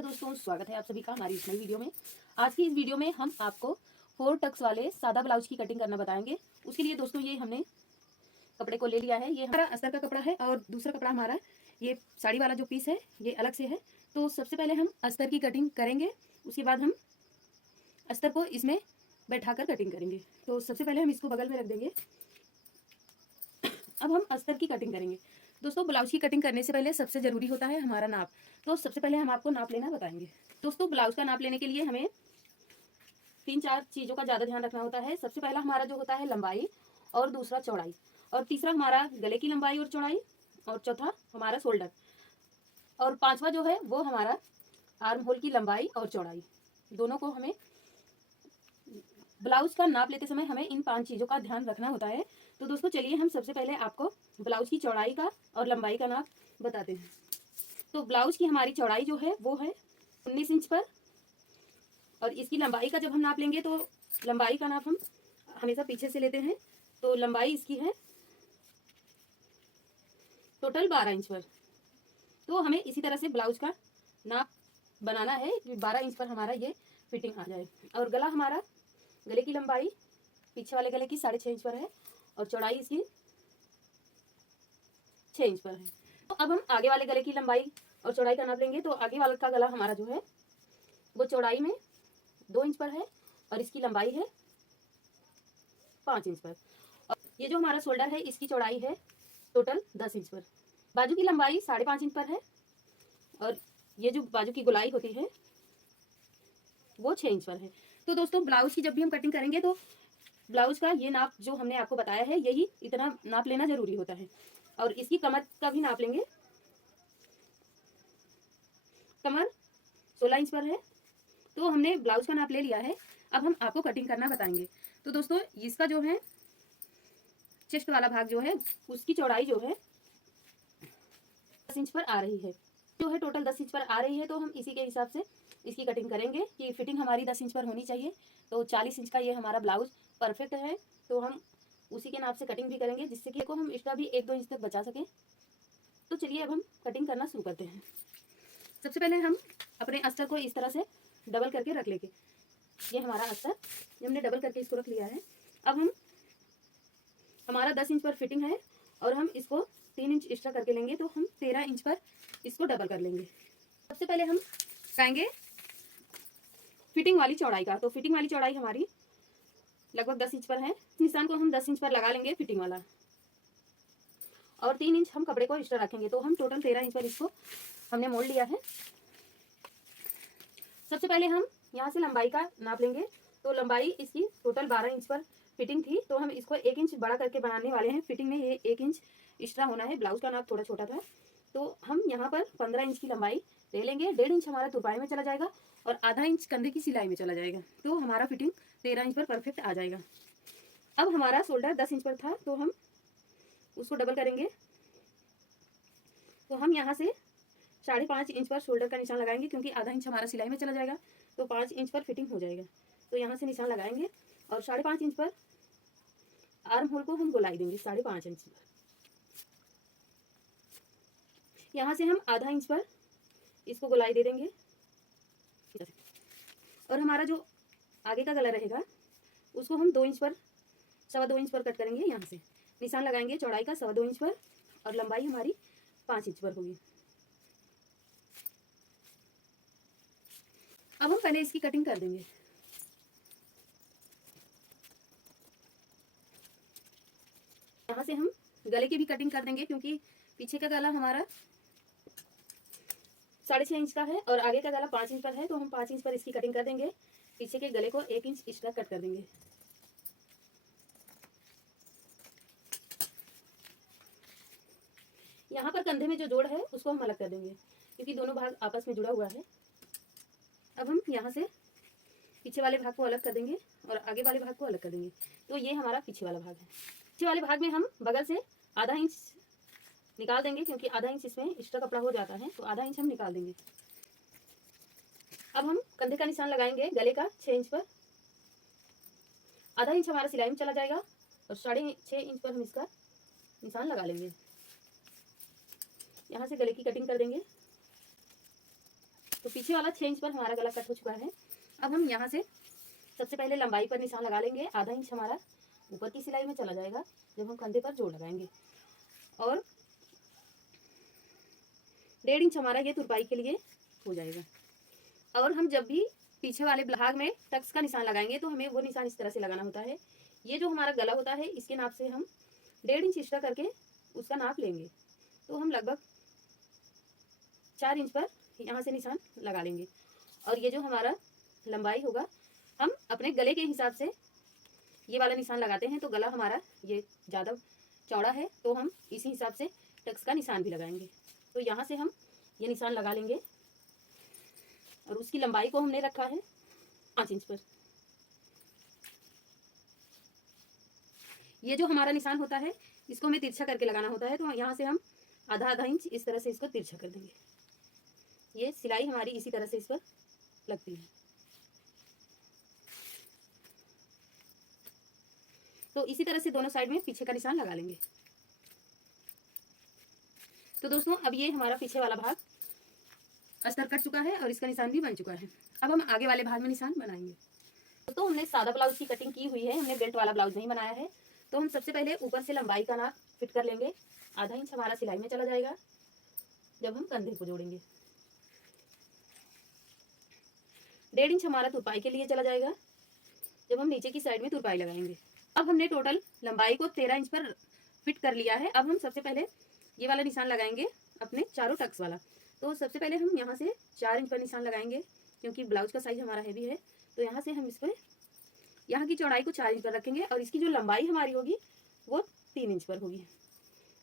Hello दोस्तों, स्वागत है आप सभी का हमारी इस नई वीडियो में। आज की इस वीडियो में हम आपको 4 टक्स वाले सादा ब्लाउज की कटिंग करना बताएंगे। उसके लिए दोस्तों ये हमने कपड़े को ले लिया है। ये हमारा अस्तर का कपड़ा है और दूसरा कपड़ा हमारा ये साड़ी वाला जो पीस है ये अलग से है। तो सबसे पहले हम अस्तर की कटिंग करेंगे, उसके बाद हम अस्तर को इसमें बैठाकर कटिंग करेंगे। तो सबसे पहले हम इसको बगल में रख देंगे। अब हम अस्तर की कटिंग करेंगे। दोस्तों, ब्लाउज की कटिंग करने से पहले सबसे ज़रूरी होता है हमारा नाप। तो सबसे पहले हम आपको नाप लेना बताएंगे। दोस्तों, ब्लाउज का नाप लेने के लिए हमें 3-4 चीज़ों का ज़्यादा ध्यान रखना होता है। सबसे पहला हमारा जो होता है लंबाई, और दूसरा चौड़ाई, और तीसरा हमारा गले की लंबाई और चौड़ाई, और चौथा हमारा शोल्डर, और पांचवा जो है वो हमारा आर्म होल की लंबाई और चौड़ाई। दोनों को हमें ब्लाउज का नाप लेते समय हमें इन 5 चीज़ों का ध्यान रखना होता है। तो दोस्तों चलिए हम सबसे पहले आपको ब्लाउज की चौड़ाई का और लंबाई का नाप बताते हैं। तो ब्लाउज की हमारी चौड़ाई जो है वो है 19 इंच पर, और इसकी लंबाई का जब हम नाप लेंगे तो लंबाई का नाप हम हमेशा पीछे से लेते हैं। तो लंबाई इसकी है टोटल 12 इंच पर। तो हमें इसी तरह से ब्लाउज का नाप बनाना है कि 12 इंच पर हमारा ये फिटिंग आ जाए। और गला हमारा, गले की लंबाई पीछे वाले गले की 6.5 इंच पर है, और चौड़ाई इसकी 6 इंच पर है। तो अब हम आगे वाले गले की लंबाई और चौड़ाई का नाप लेंगे। तो आगे वाले का गला हमारा जो है वो चौड़ाई में 2 इंच पर है, और इसकी लंबाई है 5 इंच पर। और ये जो हमारा शोल्डर है इसकी चौड़ाई है टोटल 10 इंच पर। बाजू की लंबाई 5.5 इंच पर है, और ये जो बाजू की गोलाई होती है वो 6 इंच पर है। तो दोस्तों, ब्लाउज की जब भी हम कटिंग करेंगे तो ब्लाउज का ये नाप जो हमने आपको बताया है यही इतना नाप लेना जरूरी होता है। और इसकी कमर का भी नाप लेंगे। कमर 16 इंच पर है। तो हमने ब्लाउज का नाप ले लिया है। अब हम आपको कटिंग करना बताएंगे। तो दोस्तों, इसका जो है चेस्ट वाला भाग जो है उसकी चौड़ाई जो है 10 इंच पर आ रही है, जो है टोटल 10 इंच पर आ रही है। तो हम इसी के हिसाब से इसकी कटिंग करेंगे कि फिटिंग हमारी 10 इंच पर होनी चाहिए। तो 40 इंच का ये हमारा ब्लाउज परफेक्ट है। तो हम उसी के नाप से कटिंग भी करेंगे जिससे कि को हम एक्स्ट्रा भी 1-2 इंच तक बचा सकें। तो चलिए अब हम कटिंग करना शुरू करते हैं। सबसे पहले हम अपने अस्तर को इस तरह से डबल करके रख लेंगे। ये हमारा अस्तर हमने डबल करके इसको रख लिया है। अब हम हमारा 10 इंच पर फिटिंग है, और हम इसको 3 इंच एक्स्ट्रा करके लेंगे। तो हम 13 इंच पर इसको डबल कर लेंगे। सबसे पहले हम पाएंगे फिटिंग वाली चौड़ाई का। तो फिटिंग वाली चौड़ाई हमारी लगभग 10 इंच पर है। निशान को हम 10 इंच पर लगा लेंगे फिटिंग वाला, और 3 इंच हम कपड़े को एक्स्ट्रा रखेंगे। तो हम टोटल 13 इंच पर इसको हमने मोड़ लिया है। सबसे पहले हम यहाँ से लंबाई का नाप लेंगे। तो लंबाई इसकी टोटल 12 इंच पर फिटिंग थी, तो हम इसको 1 इंच बड़ा करके बनाने वाले हैं। फिटिंग में ये 1 इंच एक्स्ट्रा होना है। ब्लाउज का नाप थोड़ा छोटा था, तो हम यहाँ पर 15 इंच की लंबाई ले लेंगे। 1.5 इंच हमारा तुरपाई में चला जाएगा, और आधा इंच कंधे की सिलाई में चला जाएगा। तो हमारा फिटिंग 13 इंच पर परफेक्ट आ जाएगा। अब हमारा शोल्डर 10 इंच पर था, तो हम उसको डबल करेंगे। तो हम यहाँ से 5.5 इंच पर शोल्डर का निशान लगाएंगे, क्योंकि आधा इंच हमारा सिलाई में चला जाएगा। तो 5 इंच पर फिटिंग हो जाएगा। तो यहाँ से निशान लगाएंगे, और 5.5 इंच पर आर्म होल को हम गोलाई देंगे 5.5 इंच पर। यहाँ से हम आधा इंच पर इसको गोलाई दे देंगे, और हमारा जो आगे का गला रहेगा उसको हम 2 इंच पर, 2.25 इंच पर कट करेंगे। यहाँ से निशान लगाएंगे चौड़ाई का 2.25 इंच पर, और लंबाई हमारी 5 इंच पर होगी। अब हम पहले इसकी कटिंग कर देंगे। यहाँ से हम गले की भी कटिंग कर देंगे, क्योंकि पीछे का गला हमारा 6.5 इंच का है, और आगे का गला 5 इंच पर है। तो हम 5 इंच पर इसकी कटिंग कर देंगे। पीछे के गले को 1 इंच एक्स्ट्रा कट कर देंगे। यहाँ पर कंधे में जो जोड़ है उसको हम अलग कर देंगे, क्योंकि दोनों भाग आपस में जुड़ा हुआ है। अब हम यहाँ से पीछे वाले भाग को अलग कर देंगे, और आगे वाले भाग को अलग कर देंगे। तो ये हमारा पीछे वाला भाग है। पीछे वाले भाग में हम बगल से आधा इंच निकाल देंगे, क्योंकि आधा इंच इसमें एक्स्ट्रा कपड़ा हो जाता है। तो आधा इंच हम निकाल देंगे। अब हम कंधे का निशान लगाएंगे गले का 6 इंच पर। आधा इंच हमारा सिलाई में चला जाएगा, और 6.5 इंच पर हम इसका निशान लगा लेंगे। यहाँ से गले की कटिंग कर देंगे। तो पीछे वाला 6 इंच पर हमारा गला कट हो चुका है। अब हम यहाँ से सबसे पहले लंबाई पर निशान लगा लेंगे। आधा इंच हमारा ऊपर की सिलाई में चला जाएगा जब हम कंधे पर जोड़ लगाएंगे, और 1.5 इंच हमारा ये तुरपाई के लिए हो जाएगा। और हम जब भी पीछे वाले भाग में टक्स का निशान लगाएंगे तो हमें वो निशान इस तरह से लगाना होता है। ये जो हमारा गला होता है इसके नाप से हम 1.5 इंच एक्स्ट्रा करके उसका नाप लेंगे। तो हम लगभग 4 इंच पर यहाँ से निशान लगा लेंगे। और ये जो हमारा लंबाई होगा, हम अपने गले के हिसाब से ये वाला निशान लगाते हैं। तो गला हमारा ये ज़्यादा चौड़ा है तो हम इसी हिसाब से टक्स का निशान भी लगाएंगे। तो यहाँ से हम ये निशान लगा लेंगे, और उसकी लंबाई को हमने रखा है 5 इंच पर। ये जो हमारा निशान होता है इसको हमें तिरछा करके लगाना होता है। तो यहाँ से हम आधा इंच इस तरह से इसको तिरछा कर देंगे। ये सिलाई हमारी इसी तरह से इस पर लगती है। तो इसी तरह से दोनों साइड में पीछे का निशान लगा लेंगे। तो दोस्तों अब ये हमारा पीछे वाला भाग अस्तर कट चुका है और इसका निशान भी बन चुका है। अब हम आगे वाले भाग में निशान बनाएंगे। दोस्तों हमने सादा ब्लाउज की कटिंग की हुई है, हमने बेल्ट वाला ब्लाउज नहीं बनाया है। तो हम सबसे पहले ऊपर से लंबाई का नाप फिट कर लेंगे। आधा इंच हमारा सिलाई में चला जाएगा जब हम कंधे को जोड़ेंगे। 1.5 इंच हमारा तुरपाई के लिए चला जाएगा जब हम नीचे की साइड में तुरपाई लगाएंगे। अब हमने टोटल लंबाई को 13 इंच पर फिट कर लिया है। अब हम सबसे पहले ये वाला निशान लगाएंगे अपने चारों टक्स वाला। तो सबसे पहले हम यहाँ से 4 इंच पर निशान लगाएंगे, क्योंकि ब्लाउज का साइज हमारा हैवी है। तो यहाँ से हम इस पर यहाँ की चौड़ाई को 4 इंच पर रखेंगे, और इसकी जो लंबाई हमारी होगी वो 3 इंच पर होगी,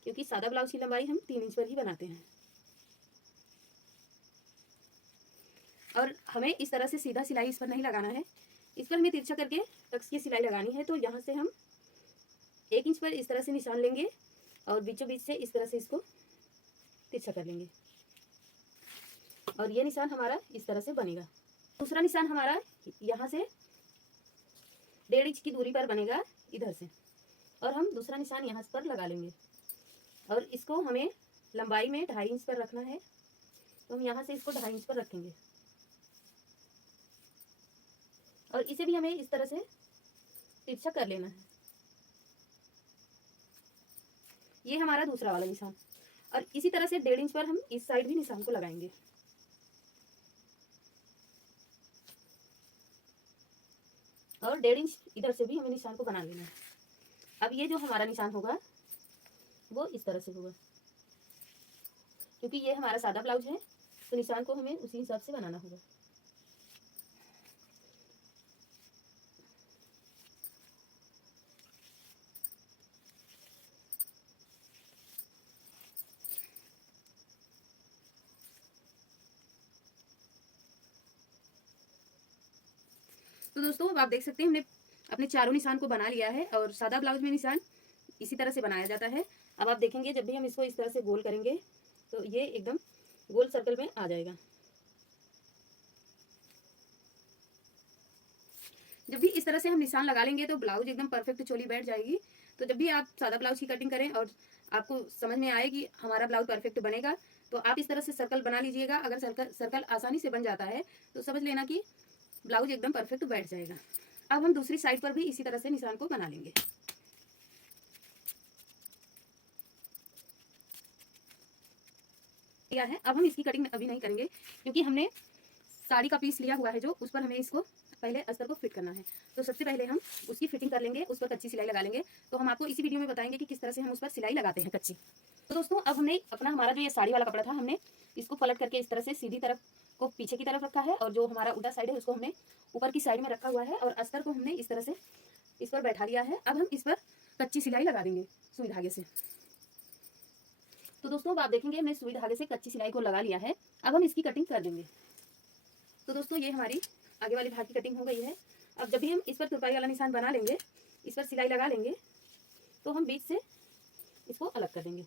क्योंकि सादा ब्लाउज की लंबाई हम 3 इंच पर ही बनाते हैं। और हमें इस तरह से सीधा सिलाई इस पर नहीं लगाना है, इस पर हमें तिरछा करके टक्स की सिलाई लगानी है। तो यहाँ से हम 1 इंच पर इस तरह से निशान लेंगे और बीचों बीच से इस तरह से इसको तिरछा कर लेंगे, और ये निशान हमारा इस तरह से बनेगा। दूसरा निशान हमारा यहाँ से 1.5 इंच की दूरी पर बनेगा इधर से, और हम दूसरा निशान यहाँ पर लगा लेंगे। और इसको हमें लंबाई में 2.5 इंच पर रखना है। तो हम यहाँ से इसको 2.5 इंच पर रखेंगे, और इसे भी हमें इस तरह से तिरछा कर लेना है। ये हमारा दूसरा वाला निशान, और इसी तरह से 1.5 इंच पर हम इस साइड भी निशान को लगाएंगे। और 1.5 इंच इधर से भी हमें निशान को बना लेना है। अब ये जो हमारा निशान होगा वो इस तरह से होगा, क्योंकि ये हमारा सादा ब्लाउज है तो निशान को हमें उसी हिसाब से बनाना होगा। तो दोस्तों अब आप देख सकते हैं हमने अपने चारों निशान को बना लिया है, और सादा ब्लाउज में निशान इसी तरह से बनाया जाता है। अब आप देखेंगे जब भी हम इसको इस तरह से गोल करेंगे तो ये एकदम गोल सर्कल में आ जाएगा। जब भी इस तरह से हम निशान लगा लेंगे तो ब्लाउज एकदम परफेक्ट चोली बैठ जाएगी। तो जब भी आप सादा ब्लाउज की कटिंग करें और आपको समझ में आए कि हमारा ब्लाउज परफेक्ट बनेगा, तो आप इस तरह से सर्कल बना लीजिएगा। अगर सर्कल आसानी से बन जाता है तो समझ लेना कि ब्लाउज एकदम परफेक्ट बैठ जाएगा। अब हम दूसरी साइड पर भी इसी तरह से निशान को बना लेंगे। है अब हम इसकी कटिंग अभी नहीं करेंगे, क्योंकि हमने साड़ी का पीस लिया हुआ है जो उस पर हमें इसको पहले अस्तर को फिट करना है। तो सबसे पहले हम उसकी फिटिंग कर लेंगे, उस पर कच्ची सिलाई लगा लेंगे। तो हम आपको इसी वीडियो में बताएंगे कि किस तरह से हम उस पर सिलाई लगाते हैं कच्ची। तो दोस्तों अब हमने अपना हमारा जो ये साड़ी वाला कपड़ा था हमने इसको पलट करके इस तरह से सीधी तरफ को पीछे की तरफ रखा है, और जो हमारा उल्टा साइड है उसको हमने ऊपर की साइड में रखा हुआ है, और अस्तर को हमने इस तरह से इस पर बैठा लिया है। अब हम इस पर कच्ची सिलाई लगा देंगे सुई धागे से। तो दोस्तों अब आप देखेंगे हमने सुई धागे से कच्ची सिलाई को लगा लिया है। अब हम इसकी कटिंग कर देंगे। तो दोस्तों ये हमारी आगे वाली भाग की कटिंग हो गई है। अब जब भी हम इस पर तुरपाई वाला निशान बना लेंगे, इस पर सिलाई लगा लेंगे, तो हम बीच से इसको अलग कर देंगे।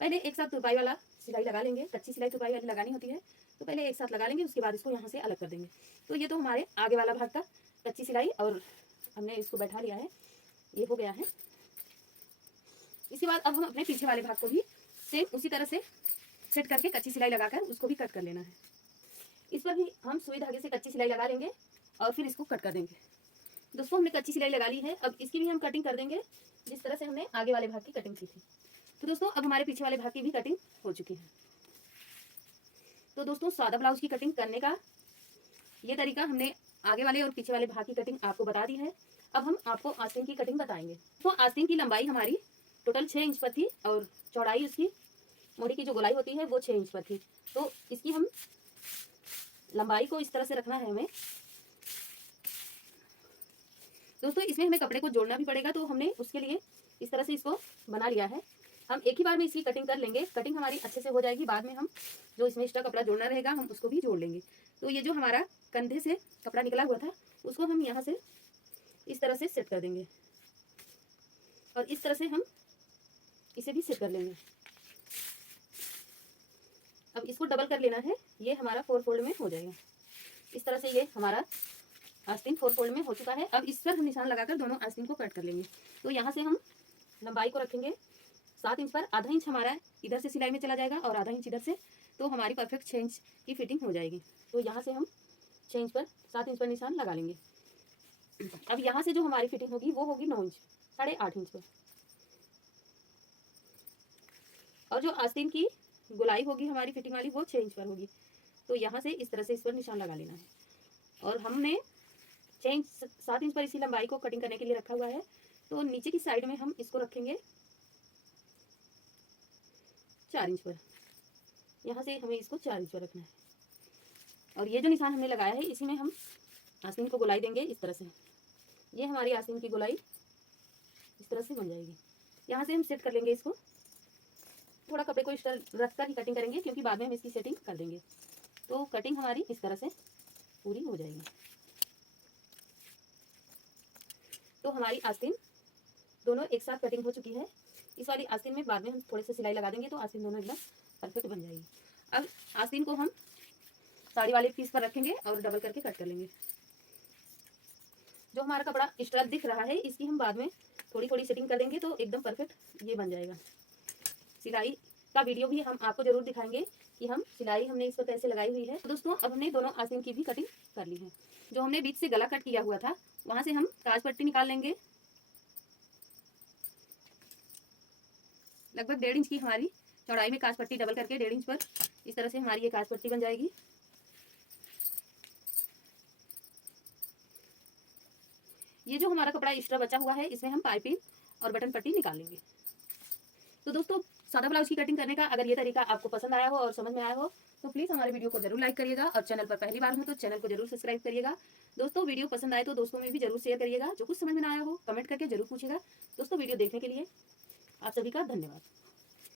पहले एक साथ तुरपाई वाला सिलाई लगा लेंगे, कच्ची सिलाई तुरपाई वाली लगानी होती है, तो पहले एक साथ लगा लेंगे, उसके बाद इसको यहाँ से अलग कर देंगे। तो ये तो हमारे आगे वाला भाग का कच्ची सिलाई, और हमने इसको बैठा लिया है, ये हो गया है। इसके बाद अब हम अपने पीछे वाले भाग को भी सेम उसी तरह से सेट करके कच्ची सिलाई लगाकर उसको भी कट कर लेना है। इस पर भी हम सुई धागे से कच्ची सिलाई लगा लेंगे और फिर इसको कट कर देंगे। दोस्तों हमने कच्ची सिलाई लगा ली है, अब इसकी भी हम कटिंग कर देंगे जिस तरह से हमने आगे वाले भाग की कटिंग की थी। तो दोस्तों अब हमारे पीछे वाले भाग की भी कटिंग हो चुकी है। तो दोस्तों सादा ब्लाउज की कटिंग करने का ये तरीका हमने आगे वाले और पीछे वाले भाग की कटिंग आपको बता दी है। अब हम आपको आस्तीन की कटिंग बताएंगे। तो आस्तीन की लंबाई हमारी टोटल 6 इंच पर थी और चौड़ाई उसकी मोड़ी की जो गोलाई होती है वो 6 इंच पर थी। तो इसकी हम लंबाई को इस तरह से रखना है हमें। दोस्तों इसमें हमें कपड़े को जोड़ना भी पड़ेगा, तो हमने उसके लिए इस तरह से इसको बना लिया है। हम एक ही बार में इसकी कटिंग कर लेंगे, कटिंग हमारी अच्छे से हो जाएगी। बाद में हम जो इसमें एक्स्ट्रा कपड़ा जोड़ना रहेगा हम उसको भी जोड़ लेंगे। तो ये जो हमारा कंधे से कपड़ा निकला हुआ था उसको हम यहाँ से इस तरह से सेट कर देंगे और इस तरह से हम इसे भी सेट कर लेंगे। अब इसको डबल कर लेना है, ये हमारा 4 फोल्ड में हो जाएगा। इस तरह से ये हमारा आस्तीन 4 फोल्ड में हो चुका है। अब इस पर हम निशान लगाकर दोनों आस्तीन को कट कर लेंगे। तो यहाँ से हम लंबाई को रखेंगे 7 इंच पर। आधा इंच हमारा इधर से सिलाई में चला जाएगा और आधा इंच इधर से, तो हमारी परफेक्ट 6 इंच की फिटिंग हो जाएगी। तो यहाँ से हम 6 इंच पर 7 इंच पर निशान लगा लेंगे। अब यहाँ से जो हमारी फिटिंग होगी वो होगी 9 इंच, 8.5 इंच पर। और जो आस्तीन की गोलाई होगी हमारी फिटिंग वाली वो 6 इंच पर होगी। तो यहाँ से इस तरह से इस पर निशान लगा लेना है। और हमने 6 इंच 7 इंच पर इसी लंबाई को कटिंग करने के लिए रखा हुआ है। तो नीचे की साइड में हम इसको रखेंगे 4 इंच पर। यहाँ से हमें इसको 4 इंच पर रखना है। और ये जो निशान हमने लगाया है इसी में हम आस्तीन को गोलाई देंगे इस तरह से। ये हमारी आस्तीन की गोलाई इस तरह से बन जाएगी। यहाँ से हम सेट कर लेंगे इसको। थोड़ा कपड़े को इस तरह रखकर ही कटिंग करेंगे क्योंकि बाद में हम इसकी सेटिंग कर देंगे। तो कटिंग हमारी इस तरह से पूरी हो जाएगी। तो हमारी आस्तीन दोनों एक साथ कटिंग हो चुकी है। इस वाली आस्तीन में बाद में हम थोड़े से सिलाई लगा देंगे तो आस्तीन दोनों एकदम परफेक्ट बन जाएगी। अब आस्तीन को हम साड़ी वाले पीस पर रखेंगे और डबल करके कट कर लेंगे। जो हमारा कपड़ा एक्स्ट्रा दिख रहा है इसकी हम बाद में थोड़ी थोड़ी सेटिंग कर देंगे तो एकदम परफेक्ट ये बन जाएगा। सिलाई का वीडियो भी हम आपको जरूर दिखाएंगे कि हम सिलाई हमने इस पर कैसे लगाई हुई है। तो दोस्तों अब हमने दोनों आस्तीन की भी कटिंग कर ली है। जो हमने बीच से गला कट किया हुआ था वहां से हम काज पट्टी निकाल लेंगे। लगभग 1.5 इंच की हमारी चौड़ाई में काज पट्टी डबल करके 1.5 इंच पर इस तरह से हमारी ये काज पट्टी बन जाएगी। ये जो हमारा कपड़ा एक्स्ट्रा बचा हुआ है इसमें हम पाइपिंग और बटन पट्टी निकाल लेंगे। तो दोस्तों सादा ब्लाउज की कटिंग करने का अगर ये तरीका आपको पसंद आया हो और समझ में आया हो तो प्लीज़ हमारे वीडियो को जरूर लाइक करिएगा और चैनल पर पहली बार हो तो चैनल को जरूर सब्सक्राइब करिएगा। दोस्तों वीडियो पसंद आए तो दोस्तों में भी जरूर शेयर करिएगा। जो कुछ समझ में ना आया हो कमेंट करके जरूर पूछिएगा। दोस्तों वीडियो देखने के लिए आप सभी का धन्यवाद।